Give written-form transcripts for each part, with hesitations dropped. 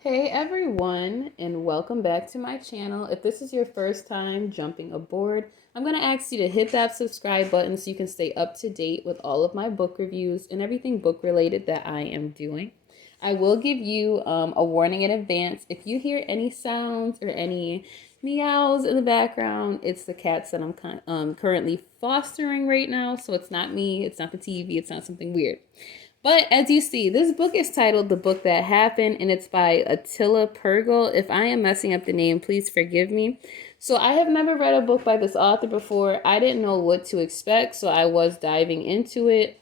Hey everyone, and welcome back to my channel. If this is your first time jumping aboard, I'm going to ask you to hit that subscribe button so you can stay up to date with all of my book reviews and everything book related that I am doing. I will give you a warning in advance. If you hear any sounds or any meows in the background, it's the cats that I'm currently fostering right now. So it's not me, it's not the TV, it's not something weird. But as you see, this book is titled The Book That Happened, and it's by Attila Pergel. If I am messing up the name, please forgive me. So I have never read a book by this author before. I didn't know what to expect, so I was diving into it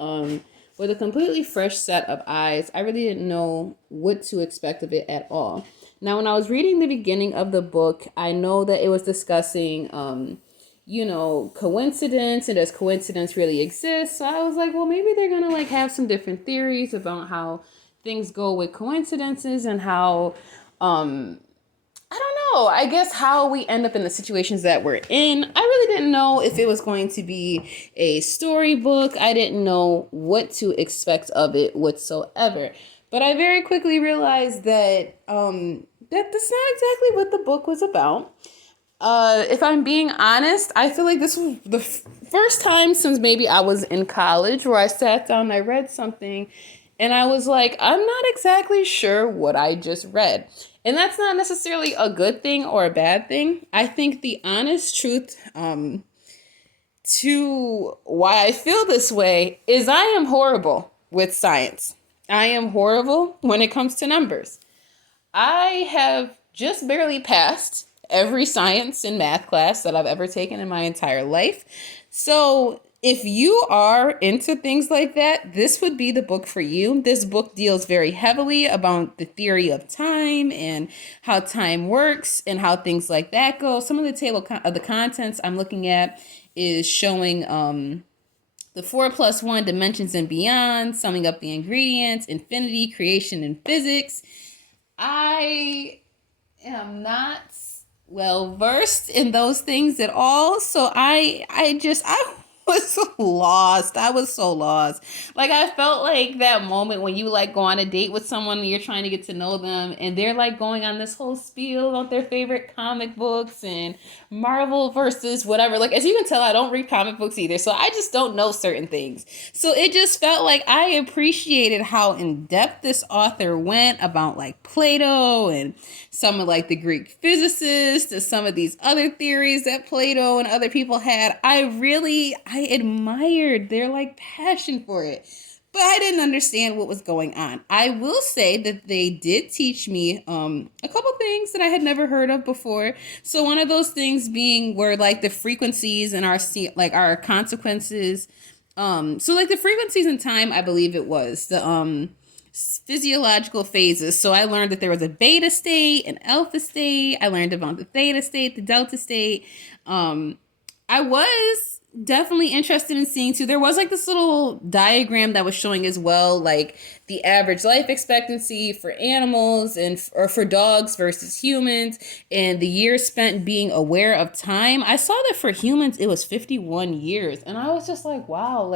with a completely fresh set of eyes. I really didn't know what to expect of it at all. Now, when I was reading the beginning of the book, I know that it was discussing coincidence and does coincidence really exist? So I was like, well, maybe they're gonna have some different theories about how things go with coincidences and how I don't know, I guess how we end up in the situations that we're in. I really didn't know if it was going to be a storybook. I didn't know what to expect of it whatsoever. But I very quickly realized that that's not exactly what the book was about. If I'm being honest, I feel like this was the first time since maybe I was in college where I sat down and I read something and I was like, I'm not exactly sure what I just read. And that's not necessarily a good thing or a bad thing. I think the honest truth to why I feel this way is I am horrible with science. I am horrible when it comes to numbers. I have just barely passed every science and math class that I've ever taken in my entire life. So if you are into things like that, this would be the book for you. This book deals very heavily about the theory of time and how time works and how things like that go. Some of the table of the contents I'm looking at is showing the 4+1 dimensions and beyond, summing up the ingredients, infinity, creation, and physics. I am not well versed in those things at all. So I was lost. I was so lost. Like I felt like that moment when you go on a date with someone and you're trying to get to know them and they're going on this whole spiel about their favorite comic books and Marvel versus whatever. As you can tell, I don't read comic books either. So I just don't know certain things. So it just felt like I appreciated how in depth this author went about Plato and some of the Greek physicists and some of these other theories that Plato and other people had. I admired their passion for it. But I didn't understand what was going on. I will say that they did teach me a couple things that I had never heard of before. So one of those things being where the frequencies and our consequences. The frequencies in time, I believe it was the physiological phases. So I learned that there was a beta state, an alpha state. I learned about the theta state, the delta state. I was definitely interested in seeing too. There was this little diagram that was showing as well, the average life expectancy for animals or for dogs versus humans, and the years spent being aware of time. I saw that for humans it was 51 years, and I was just like, wow,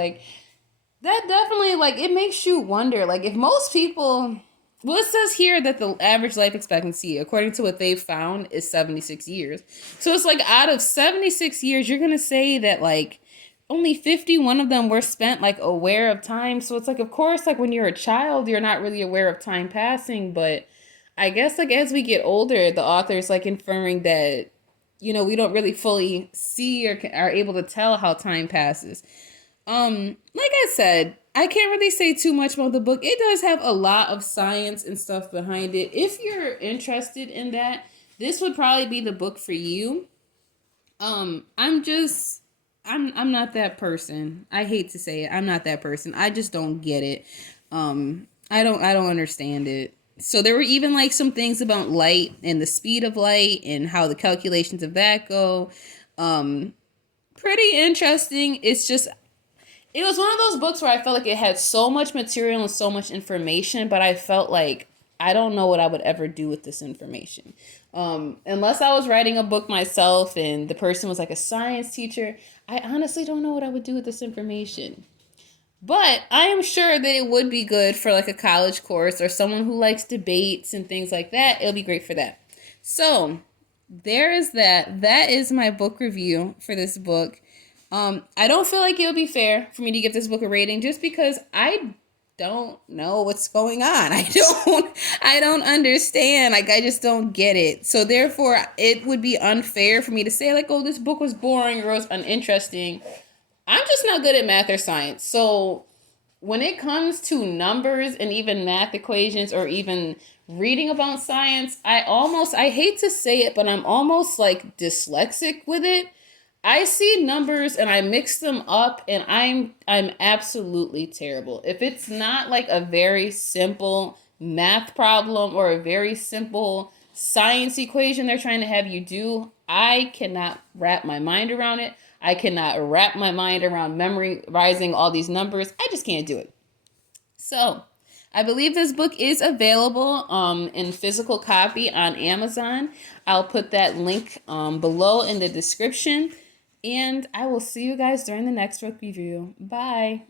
that definitely it makes you wonder if most people. Well, it says here that the average life expectancy, according to what they've found, is 76 years. So it's out of 76 years, you're going to say that only 51 of them were spent aware of time. So it's of course, when you're a child, you're not really aware of time passing. But I guess as we get older, the author's inferring that, we don't really fully see or are able to tell how time passes. Like I said, I can't really say too much about the book. It does have a lot of science and stuff behind it. If you're interested in that, this would probably be the book for you. I'm not that person. I hate to say it. I'm not that person. I just don't get it. I don't understand it. So there were even some things about light and the speed of light and how the calculations of that go. Pretty interesting. It was one of those books where I felt it had so much material and so much information, but I felt I don't know what I would ever do with this information. Unless I was writing a book myself and the person was a science teacher, I honestly don't know what I would do with this information. But I am sure that it would be good for like a college course or someone who likes debates and things like that. It'll be great for that. So there is that. That is my book review for this book. I don't feel like it would be fair for me to give this book a rating just because I don't know what's going on. I don't understand. Like, I just don't get it. So therefore it would be unfair for me to say like, oh, this book was boring or it was uninteresting. I'm just not good at math or science. So when it comes to numbers and even math equations or even reading about science, I hate to say it, but I'm almost like dyslexic with it. I see numbers and I mix them up and I'm absolutely terrible. If it's not like a very simple math problem or a very simple science equation they're trying to have you do, I cannot wrap my mind around it. I cannot wrap my mind around memorizing all these numbers. I just can't do it. So, I believe this book is available in physical copy on Amazon. I'll put that link below in the description. And I will see you guys during the next book review. Bye.